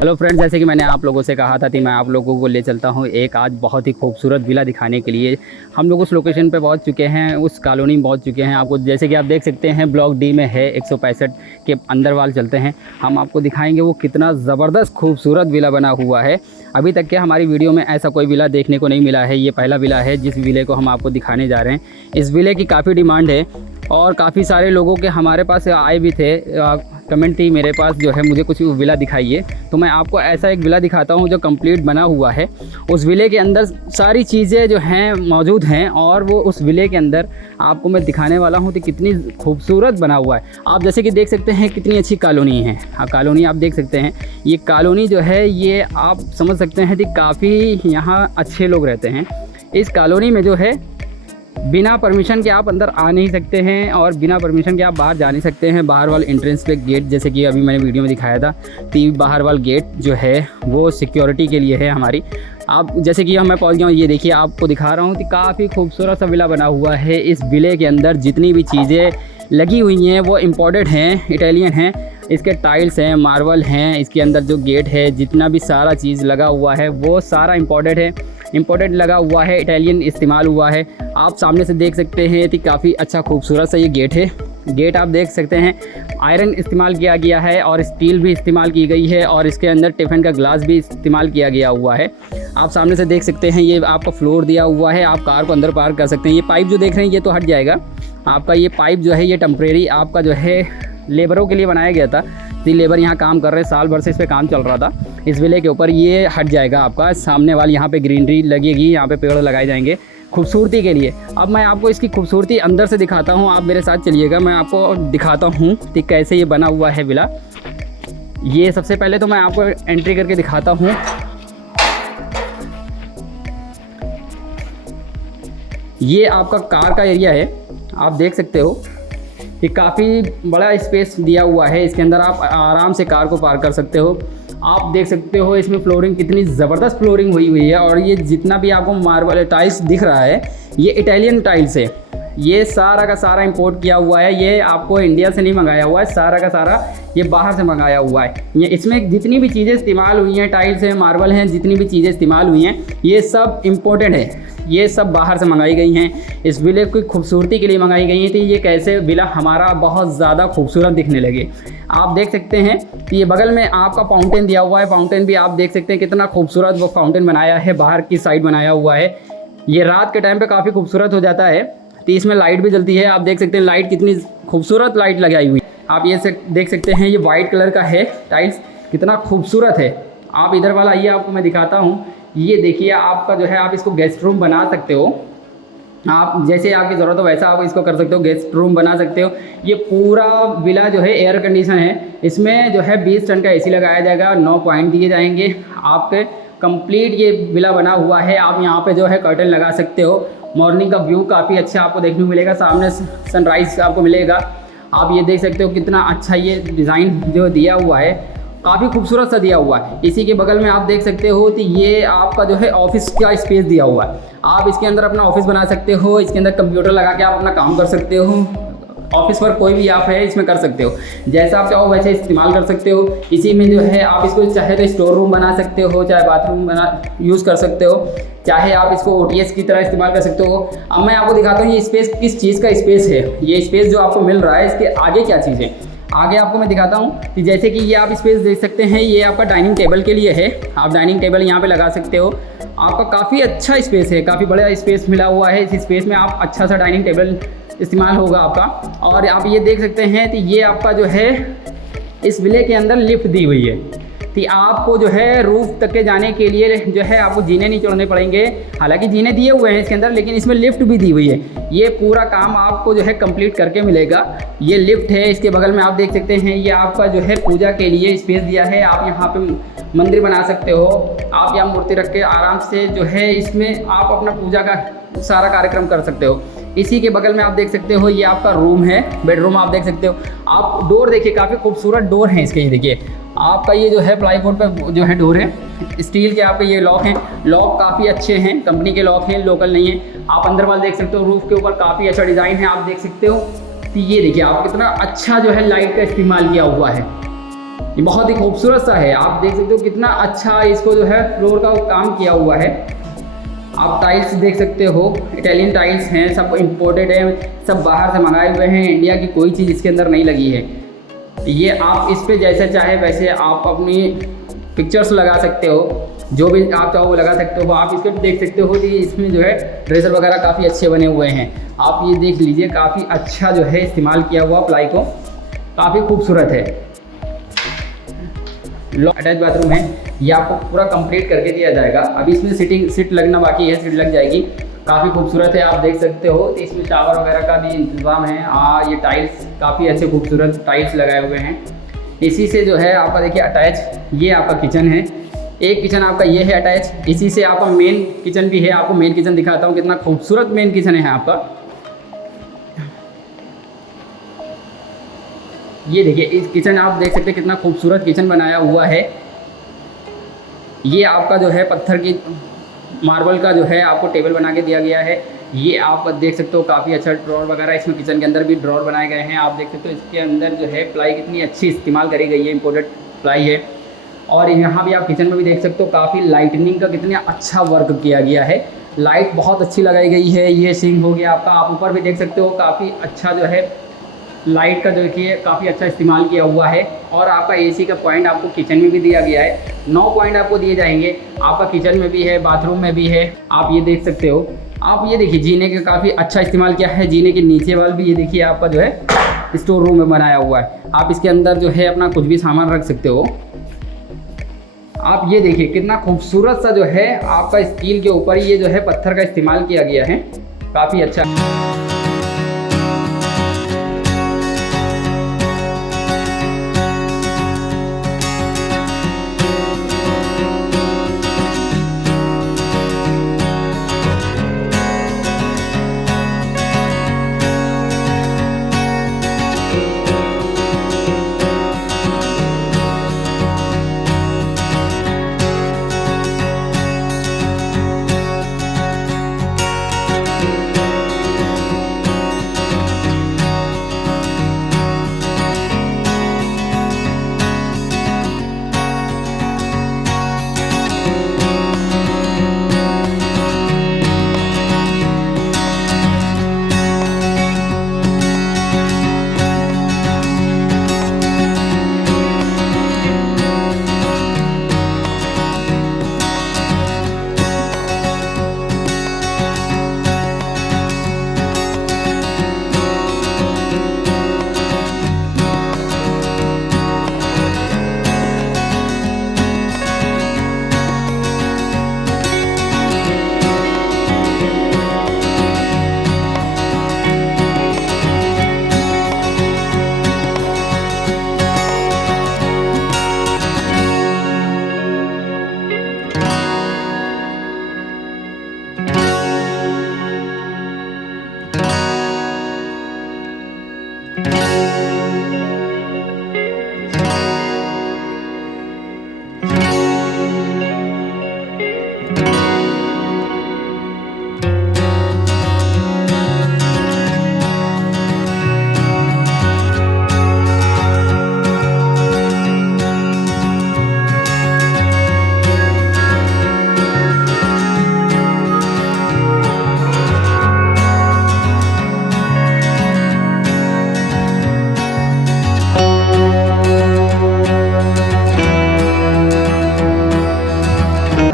Hello friends, जैसे कि मैंने आप लोगों से कहा था कि मैं आप लोगों को ले चलता हूं एक आज बहुत ही खूबसूरत विला दिखाने के लिए। हम लोग उस लोकेशन पे पहुंच चुके हैं, उस कॉलोनी में पहुंच चुके हैं। आपको जैसे कि आप देख सकते हैं ब्लॉक डी में है, 165 के अंदर वाल चलते हैं। हम आपको दिखाएंगे वो कितना ज़बरदस्त खूबसूरत विला बना हुआ है। अभी तक के हमारी वीडियो में ऐसा कोई विला देखने को नहीं मिला है। ये पहला विला है जिस विले को हम आपको दिखाने जा रहे हैं। इस विले की काफ़ी डिमांड है और काफ़ी सारे लोगों के हमारे पास आए भी थे, कमेंट थी मेरे पास जो है मुझे कुछ विला दिखाइए। तो मैं आपको ऐसा एक विला दिखाता हूँ जो कंप्लीट बना हुआ है। उस विले के अंदर सारी चीज़ें जो हैं मौजूद हैं और वो उस विले के अंदर आपको मैं दिखाने वाला हूँ कि कितनी खूबसूरत बना हुआ है। आप जैसे कि देख सकते हैं कितनी अच्छी कॉलोनी है। कॉलोनी आप देख सकते हैं, ये कॉलोनी जो है ये आप समझ सकते हैं कि काफ़ी यहाँ अच्छे लोग रहते हैं। इस कॉलोनी में जो है बिना परमिशन के आप अंदर आ नहीं सकते हैं और बिना परमिशन के आप बाहर जा नहीं सकते हैं। बाहर वाले एंट्रेंस पे गेट, जैसे कि अभी मैंने वीडियो में दिखाया था, तो बाहर वाला गेट जो है वो सिक्योरिटी के लिए है हमारी। आप जैसे कि मैं पहुंच गया हूँ, ये देखिए आपको दिखा रहा हूँ कि काफ़ी खूबसूरत सा विला बना हुआ है। इस विले के अंदर जितनी भी चीज़ें लगी हुई हैं वो इम्पोर्टेड हैं, इटालियन हैं। इसके टाइल्स हैं, मार्बल हैं, इसके अंदर जो गेट है, जितना भी सारा चीज़ लगा हुआ है वो सारा इम्पोर्टेड है, इम्पोर्टेड लगा हुआ है, इटालियन इस्तेमाल हुआ है। आप सामने से देख सकते हैं कि काफ़ी अच्छा खूबसूरत सा ये गेट है। गेट आप देख सकते हैं आयरन इस्तेमाल किया गया है और स्टील भी इस्तेमाल की गई है और इसके अंदर टिफ़िन का ग्लास भी इस्तेमाल किया गया हुआ है। आप सामने से देख सकते हैं ये आपका फ्लोर दिया हुआ है, आप कार को अंदर पार्क कर सकते हैं। ये पाइप जो देख रहे हैं ये तो हट जाएगा आपका। ये पाइप जो है ये टेम्परेरी आपका जो है लेबरों के लिए बनाया गया था। 3 लेबर यहाँ काम कर रहे हैं, साल भर से इस पर काम चल रहा था। इस विले के ऊपर ये हट जाएगा आपका। सामने वाली यहाँ पे ग्रीनरी लगेगी, यहाँ पे पेड़ लगाए जाएंगे खूबसूरती के लिए। अब मैं आपको इसकी खूबसूरती अंदर से दिखाता हूँ, आप मेरे साथ चलिएगा। मैं आपको दिखाता हूँ कि कैसे ये बना हुआ है विला। ये सबसे पहले तो मैं आपको एंट्री करके दिखाता हूँ। ये आपका कार का एरिया है, आप देख सकते हो कि काफ़ी बड़ा स्पेस दिया हुआ है। इसके अंदर आप आराम से कार को पार्क कर सकते हो। आप देख सकते हो इसमें फ्लोरिंग कितनी ज़बरदस्त फ्लोरिंग हुई है और ये जितना भी आपको मार्बल टाइल्स दिख रहा है ये इटालियन टाइल्स है। ये सारा का सारा इंपोर्ट किया हुआ है, ये आपको इंडिया से नहीं मंगाया हुआ है, सारा का सारा ये बाहर से मंगाया हुआ है। ये इसमें जितनी भी चीज़ें इस्तेमाल हुई हैं, टाइल्स हैं, मार्बल हैं, जितनी भी चीज़ें इस्तेमाल हुई हैं ये सब इम्पोर्टेड है, ये सब बाहर से मंगाई गई हैं। इस विले की खूबसूरती के लिए मंगाई गई हैं कि ये कैसे विला हमारा बहुत ज़्यादा खूबसूरत दिखने लगे। आप देख सकते हैं कि ये बगल में आपका फाउंटेन दिया हुआ है। फाउंटेन भी आप देख सकते हैं कितना खूबसूरत वो फाउंटेन बनाया है, बाहर की साइड बनाया हुआ है। ये रात के टाइम पे काफ़ी खूबसूरत हो जाता है। तो इसमें लाइट भी जलती है, आप देख सकते हैं लाइट कितनी खूबसूरत लाइट लगाई हुई। आप ये देख सकते हैं ये वाइट कलर का है टाइल्स, कितना खूबसूरत है। आप इधर वाला आइए, आपको मैं दिखाता हूँ। ये देखिए आपका जो है आप इसको गेस्ट रूम बना सकते हो। आप जैसे आपकी ज़रूरत हो वैसा आप इसको कर सकते हो, गेस्ट रूम बना सकते हो। ये पूरा विला जो है एयर कंडीशन है। इसमें जो है 20 टन का एसी लगाया जाएगा, 9 पॉइंट दिए जाएंगे आपके। कंप्लीट ये विला बना हुआ है। आप यहाँ पे जो है कर्टन लगा सकते हो। मॉर्निंग का व्यू काफ़ी अच्छा आपको देखने को मिलेगा, सामने सनराइज़ आपको मिलेगा। आप ये देख सकते हो कितना अच्छा ये डिज़ाइन जो दिया हुआ है, काफ़ी खूबसूरत सा दिया हुआ है। इसी के बगल में आप देख सकते हो कि ये आपका जो है ऑफिस का स्पेस दिया हुआ है। आप इसके अंदर अपना ऑफिस बना सकते हो, इसके अंदर कंप्यूटर लगा के आप अपना काम कर सकते हो। ऑफिस वर्क कोई भी आप है इसमें कर सकते हो, जैसा आप चाहो वैसे इस्तेमाल कर सकते हो। इसी में जो है आप इसको चाहे तो स्टोर रूम बना सकते हो, चाहे बाथरूम बना यूज़ कर सकते हो, चाहे आप इसको OTS की तरह इस्तेमाल कर सकते हो। अब मैं आपको दिखाता हूँ ये स्पेस किस चीज़ का स्पेस है। ये स्पेस जो आपको मिल रहा है इसके आगे क्या चीज़ है, आगे आपको मैं दिखाता हूँ कि जैसे कि ये आप स्पेस देख सकते हैं, ये आपका डाइनिंग टेबल के लिए है। आप डाइनिंग टेबल यहाँ पे लगा सकते हो। आपका काफ़ी अच्छा स्पेस है, काफ़ी बड़ा स्पेस मिला हुआ है। इस स्पेस में आप अच्छा सा डाइनिंग टेबल इस्तेमाल होगा आपका। और आप ये देख सकते हैं कि ये आपका जो है इस विले के अंदर लिफ्ट दी हुई है कि आपको जो है रूफ तक के जाने के लिए जो है आपको जीने नहीं चढ़ने पड़ेंगे। हालांकि जीने दिए हुए हैं इसके अंदर, लेकिन इसमें लिफ्ट भी दी हुई है। ये पूरा काम आपको जो है कंप्लीट करके मिलेगा। ये लिफ्ट है, इसके बगल में आप देख सकते हैं ये आपका जो है पूजा के लिए स्पेस दिया है। आप यहाँ पे मंदिर बना सकते हो, आप यहाँ मूर्ति रख के आराम से जो है इसमें आप अपना पूजा का सारा कार्यक्रम कर सकते हो। इसी के बगल में आप देख सकते हो ये आपका रूम है, बेडरूम आप देख सकते हो। आप डोर देखिए, काफ़ी खूबसूरत डोर हैं इसके। ये देखिए आपका ये जो है प्लाईवुड पे जो है डोर है, स्टील के आपके ये लॉक हैं। लॉक काफ़ी अच्छे हैं, कंपनी के लॉक हैं, लोकल नहीं है। आप अंदर वाले देख सकते हो, रूफ के ऊपर काफ़ी अच्छा डिज़ाइन है, आप देख सकते हो। तो ये देखिए आप कितना अच्छा जो है लाइट का इस्तेमाल किया हुआ है। ये बहुत ही खूबसूरत सा है। आप देख सकते हो कितना अच्छा इसको जो है फ्लोर का काम किया हुआ है। आप टाइल्स देख सकते हो, इटालियन टाइल्स हैं, सब इम्पोर्टेड है, सब बाहर से मंगाए हुए हैं, इंडिया की कोई चीज़ इसके अंदर नहीं लगी है। ये आप इस पे जैसे चाहे वैसे आप अपनी पिक्चर्स लगा सकते हो, जो भी आप चाहो वो लगा सकते हो। आप इसके देख सकते हो कि इसमें जो है ड्रेसर वगैरह काफ़ी अच्छे बने हुए हैं। आप ये देख लीजिए, काफ़ी अच्छा जो है इस्तेमाल किया हुआ प्लाई को, काफ़ी खूबसूरत है। अटैच बाथरूम है, ये आपको पूरा कंप्लीट करके दिया जाएगा। अभी इसमें सीट लगना बाकी है, सीट लग जाएगी। काफ़ी खूबसूरत है, आप देख सकते हो। तो इसमें शावर वगैरह का भी इंतज़ाम है। ये टाइल्स काफ़ी अच्छे खूबसूरत टाइल्स लगाए हुए हैं। इसी से जो है आपका देखिए अटैच ये आपका किचन है। एक किचन आपका ये है अटैच, इसी से आपका मेन किचन भी है। आपको मेन किचन दिखाता हूँ, कितना खूबसूरत मेन किचन है आपका। ये देखिए इस किचन आप देख सकते हैं कितना खूबसूरत किचन बनाया हुआ है। ये आपका जो है पत्थर की मार्बल का जो है आपको टेबल बना के दिया गया है। ये आप देख सकते हो, काफ़ी अच्छा ड्रॉर वगैरह इसमें किचन के अंदर भी ड्रॉर बनाए गए हैं। आप देख सकते हो इसके अंदर जो है प्लाई कितनी अच्छी इस्तेमाल करी गई है, इम्पोर्टेड प्लाई है। और यहाँ भी आप किचन में भी देख सकते हो, काफ़ी लाइटनिंग का कितना अच्छा वर्क किया गया है। लाइट बहुत अच्छी लगाई गई है। ये सिंक हो गया आपका, आप ऊपर भी देख सकते हो, काफ़ी अच्छा जो है लाइट का जो देखिए काफ़ी अच्छा इस्तेमाल किया हुआ है। और आपका एसी का पॉइंट आपको किचन में भी दिया गया है। 9 पॉइंट आपको दिए जाएंगे, आपका किचन में भी है, बाथरूम में भी है। आप ये देख सकते हो। आप ये देखिए जीने का काफ़ी अच्छा इस्तेमाल किया है। जीने के नीचे वाल भी ये देखिए आपका जो है स्टोर रूम में बनाया हुआ है। आप इसके अंदर जो है अपना कुछ भी सामान रख सकते हो। आप ये देखिए कितना खूबसूरत सा जो है आपका स्टील के ऊपर ये जो है पत्थर का इस्तेमाल किया गया है, काफ़ी अच्छा।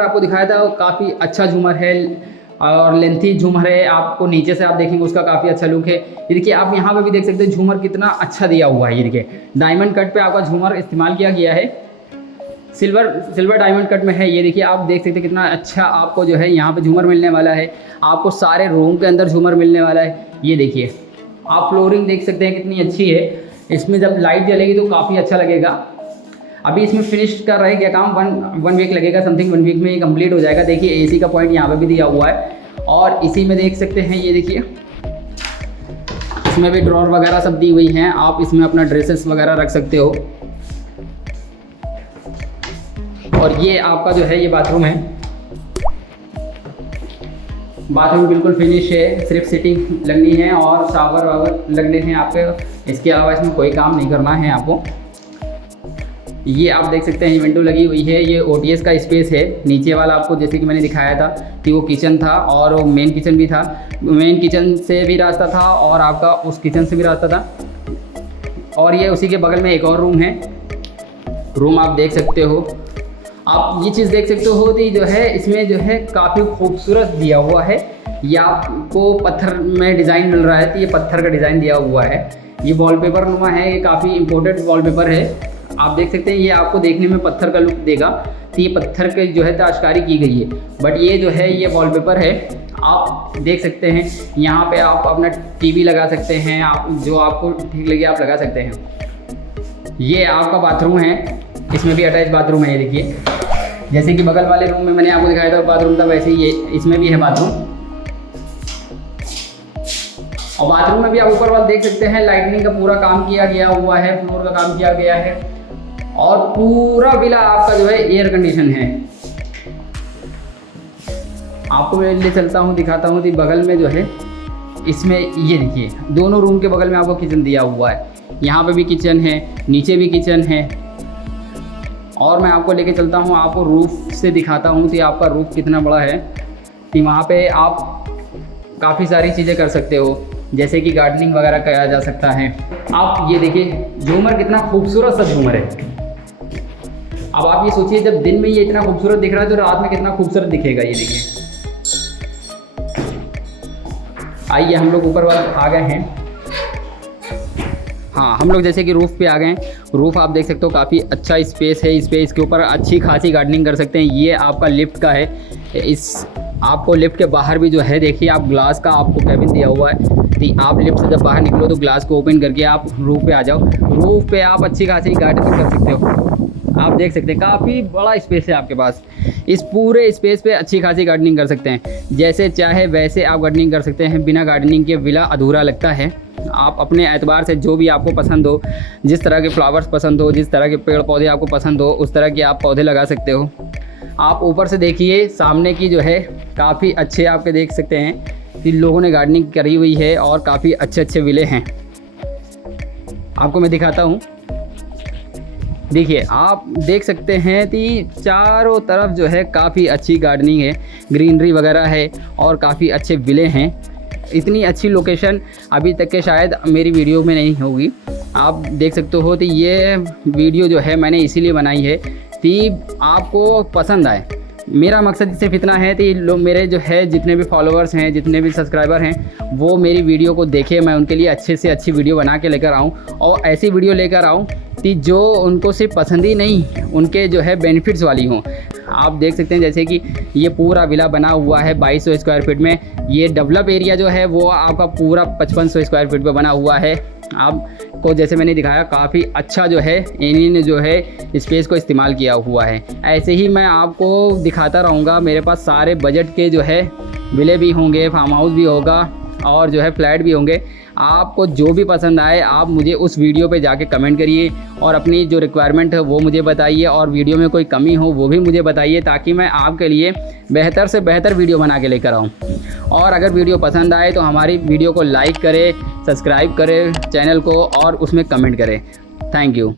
आपको दिखाया था, काफ़ी अच्छा झूमर है और लेंथी झूमर है। आपको नीचे से आप देखेंगे उसका काफ़ी अच्छा लुक है। ये देखिए आप यहाँ पे भी देख सकते हैं झूमर कितना अच्छा दिया हुआ है। ये देखिए डायमंड कट पे आपका झूमर इस्तेमाल किया गया है, सिल्वर डायमंड कट में है। ये देखिए आप देख सकते हैं कितना अच्छा आपको जो है यहाँ पे झूमर मिलने वाला है। आपको सारे रूम के अंदर झूमर मिलने वाला है। ये देखिए आप फ्लोरिंग देख सकते हैं कितनी अच्छी है। इसमें जब लाइट जलेगी तो काफ़ी अच्छा लगेगा। अभी इसमें फिनिश कर रहे क्या काम, वन वीक लगेगा, समथिंग 1 वीक में ये कंप्लीट हो जाएगा। देखिए एसी का पॉइंट यहाँ पे भी दिया हुआ है और इसी में देख सकते हैं, ये देखिए इसमें भी ड्रॉर वगैरह सब दी हुई हैं। आप इसमें अपना ड्रेसेस वगैरह रख सकते हो। और ये आपका जो है ये बाथरूम है। बाथरूम बिल्कुल फिनिश है, सिर्फ सिटिंग लगनी है और शावर वावर लगने हैं आपके। इसके अलावा इसमें कोई काम नहीं करना है आपको। ये आप देख सकते हैं ये विंडो लगी हुई है, ये OTS का स्पेस है। नीचे वाला आपको जैसे कि मैंने दिखाया था कि वो किचन था और वो मेन किचन भी था। मेन किचन से भी रास्ता था और आपका उस किचन से भी रास्ता था। और ये उसी के बगल में एक और रूम है। रूम आप देख सकते हो, आप ये चीज़ देख सकते हो कि जो है इसमें जो है काफ़ी खूबसूरत दिया हुआ है। ये आपको पत्थर में डिज़ाइन मिल रहा है, तो ये पत्थर का डिज़ाइन दिया हुआ है। ये वॉलपेपर नुमा है, ये काफ़ी इम्पोर्टेंट वॉलपेपर है। आप देख सकते हैं ये आपको देखने में पत्थर का लुक देगा, तो ये पत्थर के जो है ताशकारी की गई है। बट ये जो है ये वॉलपेपर है, आप देख सकते हैं। यहाँ पे आप अपना TV लगा सकते हैं, आप जो आपको ठीक लगे आप लगा सकते हैं। ये आपका बाथरूम है, इसमें भी अटैच बाथरूम है। ये देखिए जैसे कि बगल वाले रूम में मैंने आपको दिखाया था बाथरूम था, वैसे ही ये इसमें भी है बाथरूम। और बाथरूम में भी आप ऊपर वाला देख सकते हैं, लाइटनिंग का पूरा काम किया गया हुआ है, फ्लोर का काम किया गया है और पूरा विला आपका जो है एयर कंडीशन है। आपको मैं ले चलता हूँ, दिखाता हूँ कि बगल में जो है इसमें ये देखिए दोनों रूम के बगल में आपको किचन दिया हुआ है। यहाँ पे भी किचन है, नीचे भी किचन है। और मैं आपको लेके चलता हूँ, आपको रूफ से दिखाता हूँ कि आपका रूफ कितना बड़ा है। कि वहाँ पे आप काफ़ी सारी चीज़ें कर सकते हो, जैसे कि गार्डनिंग वगैरह किया जा सकता है। आप ये देखिए झूमर कितना खूबसूरत सा झूमर है। अब आप ये सोचिए जब दिन में ये इतना खूबसूरत दिख रहा है तो रात में कितना खूबसूरत दिखेगा। ये देखिए, आइए हम लोग ऊपर वाला आ गए हैं। हाँ, हम लोग जैसे कि रूफ़ पे आ गए हैं। रूफ़ आप देख सकते हो काफ़ी अच्छा स्पेस है। स्पेस के ऊपर अच्छी खासी गार्डनिंग कर सकते हैं। ये आपका लिफ्ट का है। इस आपको लिफ्ट के बाहर भी जो है देखिए आप ग्लास का आपको कैबिन दिया हुआ है। तो आप लिफ्ट से जब बाहर निकलो तो ग्लास को ओपन करके आप रूफ़ पे आ जाओ। रूफ़ पे आप अच्छी खासी गार्डनिंग कर सकते हो। आप देख सकते हैं काफ़ी बड़ा स्पेस है आपके पास। इस पूरे स्पेस पे अच्छी खासी गार्डनिंग कर सकते हैं। जैसे चाहे वैसे आप गार्डनिंग कर सकते हैं। बिना गार्डनिंग के विला अधूरा लगता है। आप अपने एतबार से जो भी आपको पसंद हो, जिस तरह के फ्लावर्स पसंद हो, जिस तरह के पेड़ पौधे आपको पसंद हो, उस तरह के आप पौधे लगा सकते हो। आप ऊपर से देखिए सामने की जो है काफ़ी अच्छे आपके देख सकते हैं कि लोगों ने गार्डनिंग करी हुई है और काफ़ी अच्छे अच्छे विले हैं। आपको मैं दिखाता हूँ। देखिए आप देख सकते हैं कि चारों तरफ जो है काफ़ी अच्छी गार्डनिंग है, ग्रीनरी वगैरह है और काफ़ी अच्छे विले हैं। इतनी अच्छी लोकेशन अभी तक के शायद मेरी वीडियो में नहीं होगी। आप देख सकते हो कि ये वीडियो जो है मैंने इसीलिए बनाई है कि आपको पसंद आए। मेरा मकसद सिर्फ इतना है कि लोग मेरे जो है जितने भी फॉलोअर्स हैं, जितने भी सब्सक्राइबर हैं, वो मेरी वीडियो को देखें। मैं उनके लिए अच्छे से अच्छी वीडियो बना के लेकर आऊँ और ऐसी वीडियो लेकर आऊँ कि जो उनको सिर्फ पसंद ही नहीं, उनके जो है बेनिफिट्स वाली हों। आप देख सकते हैं जैसे कि ये पूरा विला बना हुआ है 2200 स्क्वायर फीट में। ये डेवलप एरिया जो है वो आपका पूरा 5500 स्क्वायर फीट पे बना हुआ है। आपको जैसे मैंने दिखाया काफ़ी अच्छा जो है इन्होंने जो है स्पेस को इस्तेमाल किया हुआ है। ऐसे ही मैं आपको दिखाता रहूँगा। मेरे पास सारे बजट के जो है विले भी होंगे, फार्म हाउस भी होगा और जो है फ्लैट भी होंगे। आपको जो भी पसंद आए आप मुझे उस वीडियो पे जाके कमेंट करिए और अपनी जो रिक्वायरमेंट है वो मुझे बताइए और वीडियो में कोई कमी हो वो भी मुझे बताइए, ताकि मैं आपके लिए बेहतर से बेहतर वीडियो बना के लेकर आऊँ। और अगर वीडियो पसंद आए तो हमारी वीडियो को लाइक करें, सब्सक्राइब करें चैनल को और उसमें कमेंट करें। Thank you.